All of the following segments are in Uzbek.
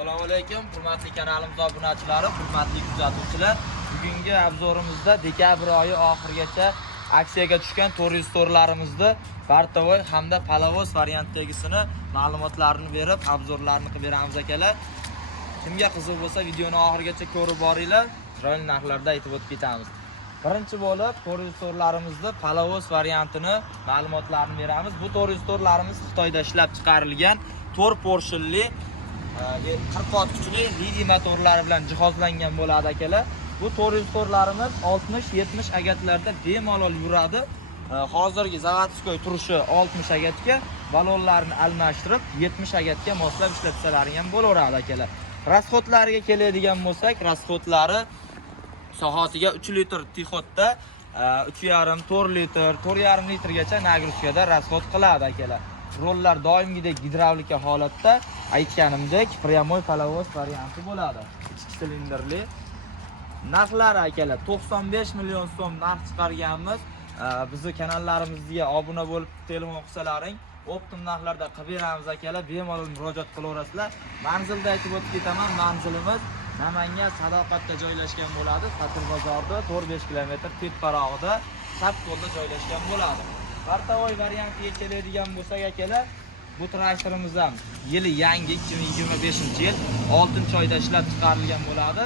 Assalomu alaykum, hurmatli kanalimiz obunachilari, hurmatli kuzatuvchilar. Bugungi obzorimizda dekabr oyi oxirigacha aksiyaga tushgan 400 torlarimizni bartavoy hamda palovoz variantdagisini ma'lumotlarini berib, obzorlarini qilib beramiz akalar. Kimga qiziq bo'lsa, videoni oxirigacha ko'rib boringlar. Chiroyli narxlarda aytib o'tib ketamiz. Birinchi bo'lib 400 torlarimizni palovoz variantini ma'lumotlarini beramiz. Bu 400 torlarimiz Xitoyda ishlab chiqarilgan 4 porshinli 40 ot kuchli lidiy motorlari bilan jihozlangan bo'ladi akalar. Bu 400 torlarimiz 60-70 agatlarda bemalol yuradi. Hozirgi zavodskoy turishi 60 agatga, balonlarni almashtirib 70 agatga moslab ishlatsalar ham bo'laveradi akalar. Rasxodlariga keladigan bo'lsak, rasxodlari soatiga 3 litr tixotda 3,5-4 litr, 4,5 litrgacha nagruskada rasxod qiladi akalar. Rollar doimgidek gidravlika holatda, aytganimdek pryamoy palovoz varianti bo'ladi. 2 silindrli. Narxlari akalar 95 million so'm narx chiqarganmiz. Bizni kanallarimizga obuna bo'lib telefon qilsalaring, optim narxlarda qilib beramiz akalar. Bemalol murojaat qilaverasizlar. Manzilda aytib o'tib ketaman. Manzilimiz Namangan Sadoqatda joylashgan bo'ladi. Satir bozorda 4-5 kilometr teparog'ida, chap yo'lda joylashgan bo'ladi. Bartavoy variantiga keladigan bo'lsak akalar, bu traktorimiz ham yili yangi 2025-yil 6-oyda ishlab chiqarilgan bo'ladi.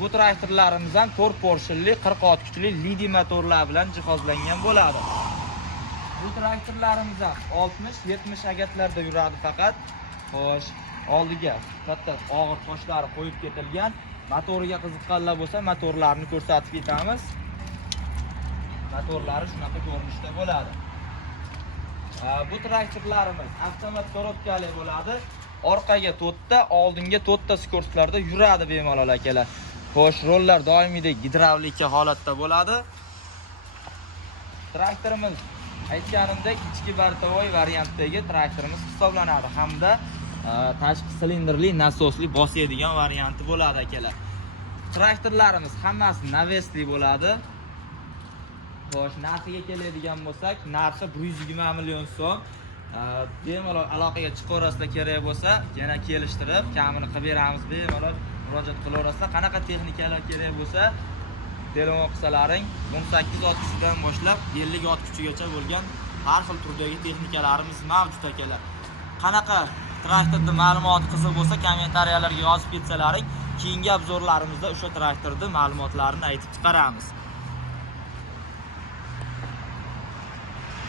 Bu traktorlarimiz ham 4 porshinli 40 ot kuchli lidiy motorlar bilan jihozlangan bo'ladi. Bu traktorlarimiz ham 60-70 agatlarda yuradi faqat. Xo'sh, oldiga katta og'ir toshlari qo'yib ketilgan. Motoriga qiziqqanlar bo'lsa, motorlarini ko'rsatib ketamiz. Motorlari shunaqa ko'rinishda bo'ladi. Bu traktorlarimiz avtomat korobkali bo'ladi. Orqaga 4 ta, oldinga 4 ta skorslarda yuradi bemalol akalar. Xo'sh, rollar doimgidek gidravlika holatda bo'ladi. Traktorimiz aytganimdek ichki bartavoy variantdagi traktorimiz hisoblanadi hamda tashqi silindrli nasosli bosadigan varianti bo'ladi akalar. Traktorlarimiz hammasi navesli bo'ladi. Xo'sh, narxiga keladigan bo'lsak, narxi 120 million so'm. Bemalol aloqaga chiqaverasizlar, kerak bo'lsa, yana kelishtirib, kamini qilib beramiz, bemalol murojaat qilaverasizlar. Qanaqa texnikalar kerak bo'lsa, telefon qilsalaring, 18 ot kuchidan boshlab 50 ot kuchigacha bo'lgan har xil turdagi texnikalarimiz mavjud akalar. Qanaqa traktorda ma'lumot qiziq bo'lsa, kommentariyalarga yozib ketsalaring, keyingi obzorlarimizda o'sha traktorda ma'lumotlarini aytib chiqaramiz.